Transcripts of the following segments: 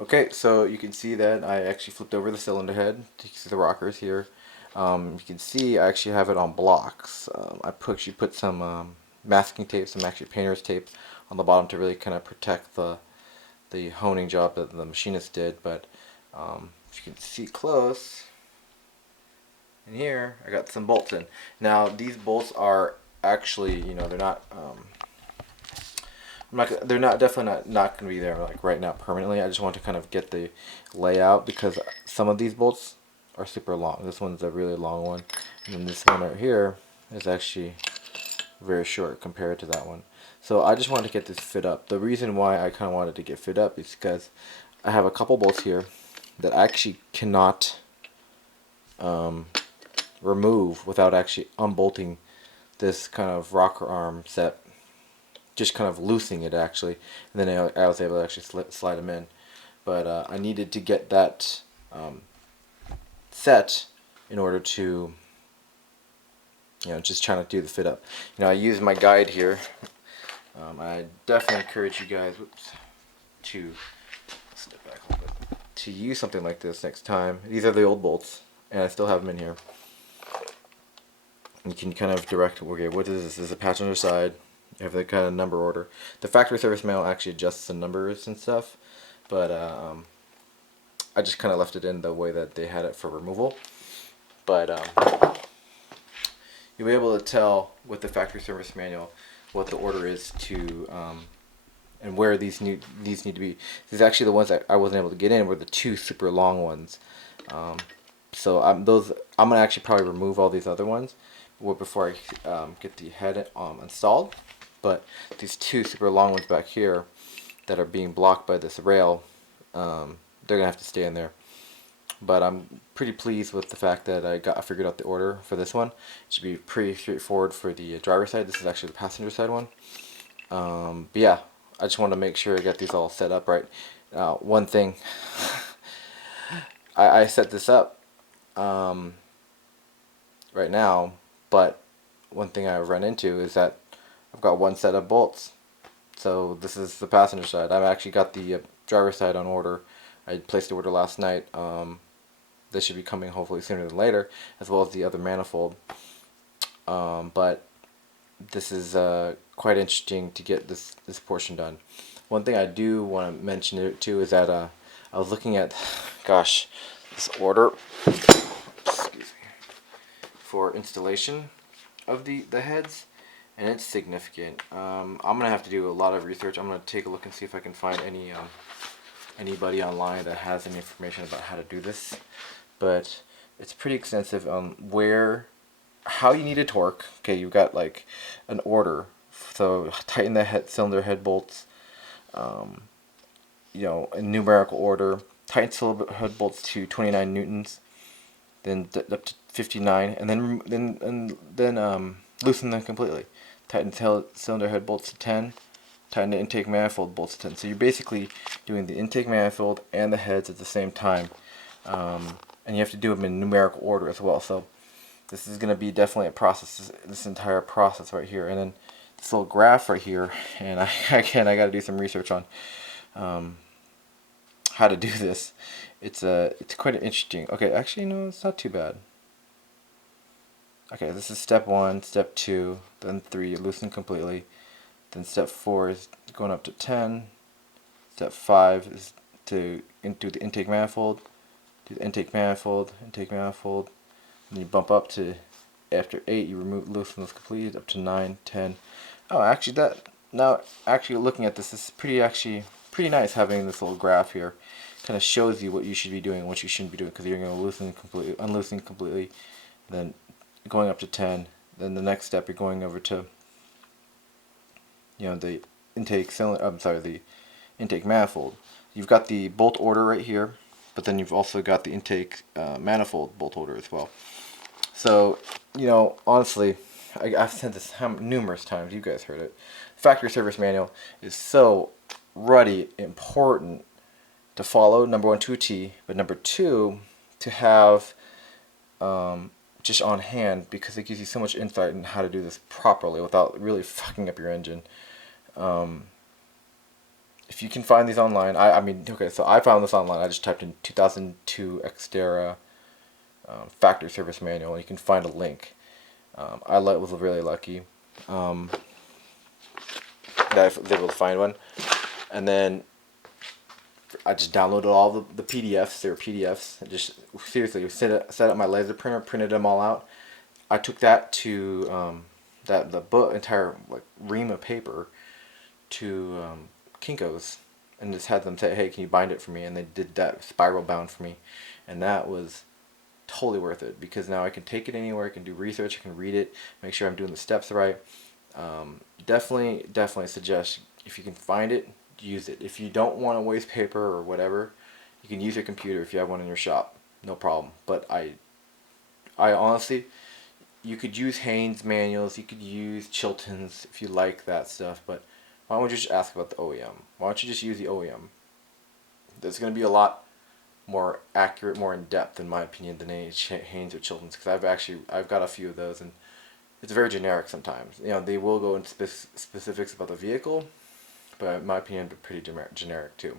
Okay, so you can see that I actually flipped over the cylinder head. You can see the rockers here. You can see I actually have it on blocks. I actually put some masking tape, some actually painter's tape on the bottom to really kind of protect the honing job that the machinist did. But if you can see close, in here I got some bolts in. Now these bolts are actually, they're not. They're not definitely not going to be there like right now permanently. I just want to kind of get the layout because some of these bolts are super long. This one's a really long one, and then this one right here is actually very short compared to that one. So I just wanted to get this fit up. The reason why I kind of wanted to get fit up is because I have a couple bolts here that I actually cannot remove without actually unbolting this kind of rocker arm set, just kind of loosening it actually, and then I was able to actually slide them in. But I needed to get that set in order to, just trying to do the fit up. I use my guide here. I definitely encourage you guys, to step back a little bit, to use something like this next time. These are the old bolts, and I still have them in here. You can kind of direct, okay, what is this? This is a passenger side. You have the kind of number order. The factory service manual actually adjusts the numbers and stuff, but I just kind of left it in the way that they had it for removal. But you'll be able to tell with the factory service manual what the order is to and where these need to be. These actually the ones that I wasn't able to get in were the two super long ones. So I'm gonna actually probably remove all these other ones before I get the head installed. But these two super long ones back here that are being blocked by this rail, they're gonna have to stay in there. But I'm pretty pleased with the fact that I figured out the order for this one. It should be pretty straightforward for the driver's side. This is actually the passenger side one. But yeah, I just want to make sure I get these all set up right. One thing, I set this up right now, but one thing I run into is that I've got one set of bolts. So this is the passenger side. I've actually got the driver's side on order. I placed the order last night. This should be coming hopefully sooner than later, as well as the other manifold. But this is quite interesting to get this portion done. One thing I do want to mention it too is that I was looking at, gosh, this order, excuse me, for installation of the heads, and it's significant. I'm gonna have to do a lot of research. I'm gonna take a look and see if I can find anybody online that has any information about how to do this. But it's pretty extensive on how you need to torque. Okay, you've got like an order. So tighten the cylinder head bolts. In numerical order. Tighten cylinder head bolts to 29 newtons, then up to 59, and then loosen them completely. Tighten cylinder head bolts to 10. Tighten the intake manifold bolts to 10. So you're basically doing the intake manifold and the heads at the same time. And you have to do them in numerical order as well. So this is going to be definitely a process, this entire process right here. And then this little graph right here, and I got to do some research on how to do this. It's quite interesting. Okay, actually no, it's not too bad. Okay, this is step 1, step 2, then 3, loosen completely. Then step 4 is going up to 10. Step 5 is to do the intake manifold. Do the intake manifold. And you bump up to, after 8, you loosen those completely, up to 9, 10. Oh, actually now looking at this is pretty nice having this little graph here. Kind of shows you what you should be doing and what you shouldn't be doing, because you're going to unloosen completely, then going up to 10. Then the next step you're going over to the the intake manifold. You've got the bolt order right here, but then you've also got the intake manifold bolt order as well. So, honestly, I've said this numerous times. You guys heard it. Factory service manual is so ruddy important to follow. Number 1, to a T, but number 2, to have just on hand, because it gives you so much insight on how to do this properly without really fucking up your engine. if you can find these online, I mean, okay, so I found this online. I just typed in 2002 Xterra factory service manual, and you can find a link. Was really lucky that I was able to find one, and then I just downloaded all the PDFs. They were PDFs. And just seriously set up my laser printer, printed them all out. I took that to the book entire like ream of paper to Kinko's and just had them say, hey, can you bind it for me? And they did that spiral bound for me, and that was totally worth it because now I can take it anywhere. I can do research. I can read it, make sure I'm doing the steps right. Definitely suggest if you can find it, use it. If you don't want to waste paper or whatever, you can use your computer if you have one in your shop, no problem. But I honestly, you could use Haynes manuals, you could use Chilton's if you like that stuff, but why don't you just ask about the OEM? Why don't you just use the OEM? That's going to be a lot more accurate, more in depth, in my opinion, than any Haynes or Chilton's, because I've got a few of those, and it's very generic sometimes. You know, they will go into specifics about the vehicle, but in my opinion, they're pretty generic too.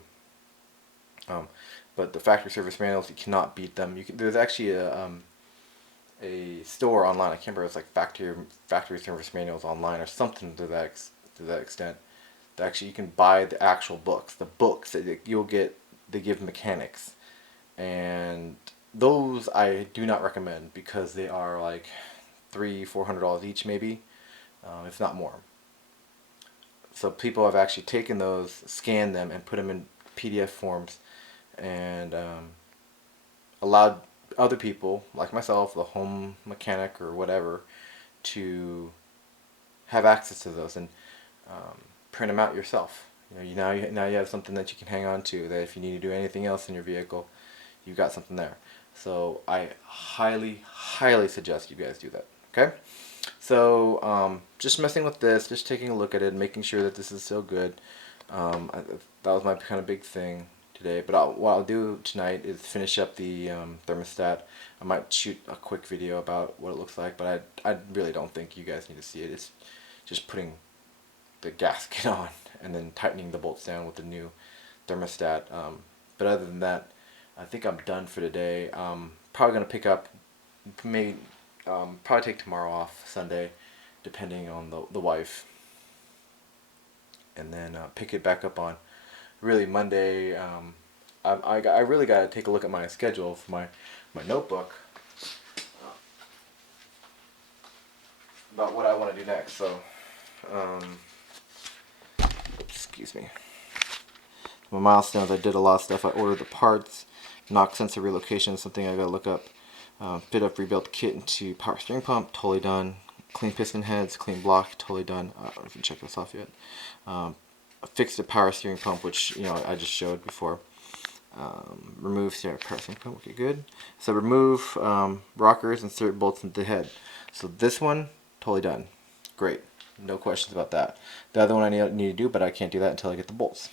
But the factory service manuals, you cannot beat them. There's actually a store online. I can't remember. It's like factory service manuals online or something to that extent. That actually you can buy the actual books. The books that you'll get, they give mechanics, and those I do not recommend because they are like $300-400 each, maybe, if not more. So people have actually taken those, scanned them, and put them in PDF forms, and allowed other people like myself, the home mechanic or whatever, to have access to those and print them out yourself. Now you have something that you can hang on to, that if you need to do anything else in your vehicle, you've got something there. So I highly suggest you guys do that. Okay? So just messing with this, just taking a look at it, making sure that this is still good. That was my kind of big thing today. But what I'll do tonight is finish up the thermostat. I might shoot a quick video about what it looks like, but I really don't think you guys need to see it. It's just putting the gasket on and then tightening the bolts down with the new thermostat. But other than that, I think I'm done for today. Probably gonna pick up, maybe probably take tomorrow off, Sunday, depending on the wife, and then pick it back up on really Monday. I really got to take a look at my schedule for my notebook about what I want to do next. So, excuse me. My milestones, I did a lot of stuff. I ordered the parts. Knock sensor relocation is something I gotta look up. Fit up rebuilt kit into power steering pump, totally done. Clean piston heads, clean block, totally done. I don't know if you can check this off yet. Fixed the power steering pump, which I just showed before. Remove power steering pump, okay, good. So remove rockers, insert bolts into the head. So this one, totally done. Great, no questions about that. The other one I need to do, but I can't do that until I get the bolts.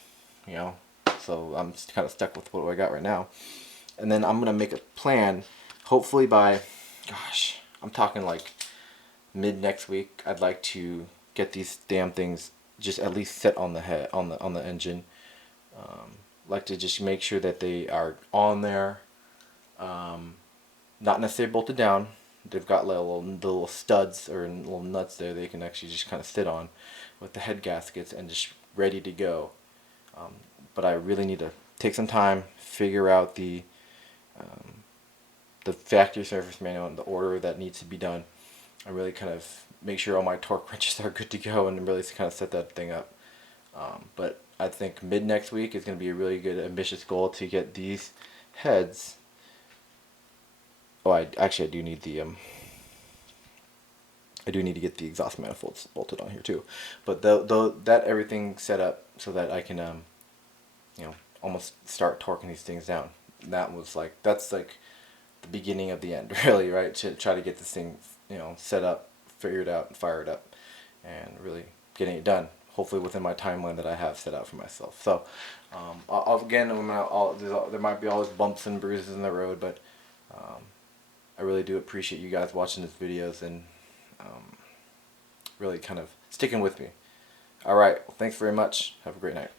So I'm just kind of stuck with what I got right now. And then I'm gonna make a plan. Hopefully by, gosh, I'm talking like mid next week. I'd like to get these damn things just at least set on the head, on the engine. Like to just make sure that they are on there, not necessarily bolted down. They've got little studs or little nuts there they can actually just kind of sit on with the head gaskets and just ready to go. But I really need to take some time, figure out the factory service manual and the order that needs to be done. I really kind of make sure all my torque wrenches are good to go and really kind of set that thing up. But I think mid next week is going to be a really good ambitious goal to get these heads. Oh, I do need the I do need to get the exhaust manifolds bolted on here too. But that everything set up so that I can almost start torquing these things down. That's like the beginning of the end, really, right? To try to get this thing set up, figured out, and fired up, and really getting it done. Hopefully within my timeline that I have set out for myself. So there might be always bumps and bruises in the road, but I really do appreciate you guys watching these videos and really kind of sticking with me. Alright, well, thanks very much. Have a great night.